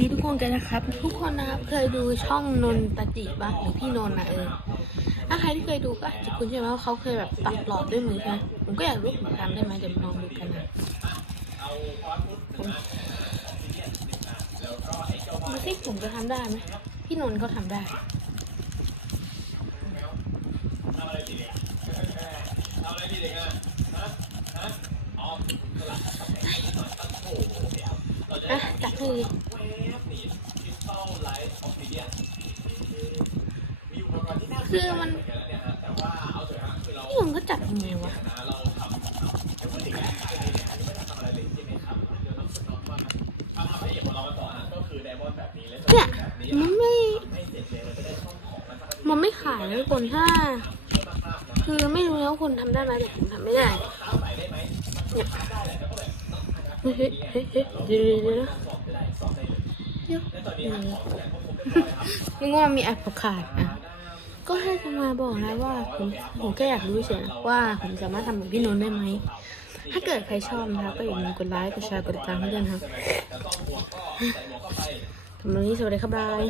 ดีทุกคนกันนะครับ ทุกคนนะครับเคยดูช่องนนตจิปะหรือพี่นนนะเออถ้าใครที่เคยดูก็อาจจะคุ้นใช่ไหมว่าเขาเคยแบบตัดหลอดด้วยมือใช่ไหมผมก็อยากรู้เหมือนกันได้ไหมเดี๋ยวมาลองดูกันนะผมดูสิผมจะทำได้ไหมพี่นนเขาทำได้อะจับให้ดี คือมันพี่นนท์เขาจับยังไงวะเนี่ยมันไม่ มันไม่ขายนะทุกคนถ้า คือไม่รู้แล้วคนทำได้ไหมแต่ผมทำไม่ได้เนี่ยเฮ้ยเฮ้ยเฮ้ยเฮ้ยเดี๋ยวเดี๋ยวเดี๋ยว นึกว่ามีแอปขาดอะ ก็ให้จะมาบอกนะว่าผมผมแค่อยากรู้เฉยๆว่าผมสามารถทำแบบพี่นนท์ได้ไหม ถ้าเกิดใครชอบนะครับก็อย่าลืมกดไลค์ กดแชร์ กดติดตามให้ด้วยนะครับทำหรับวันนี้สวัสดีครับบาย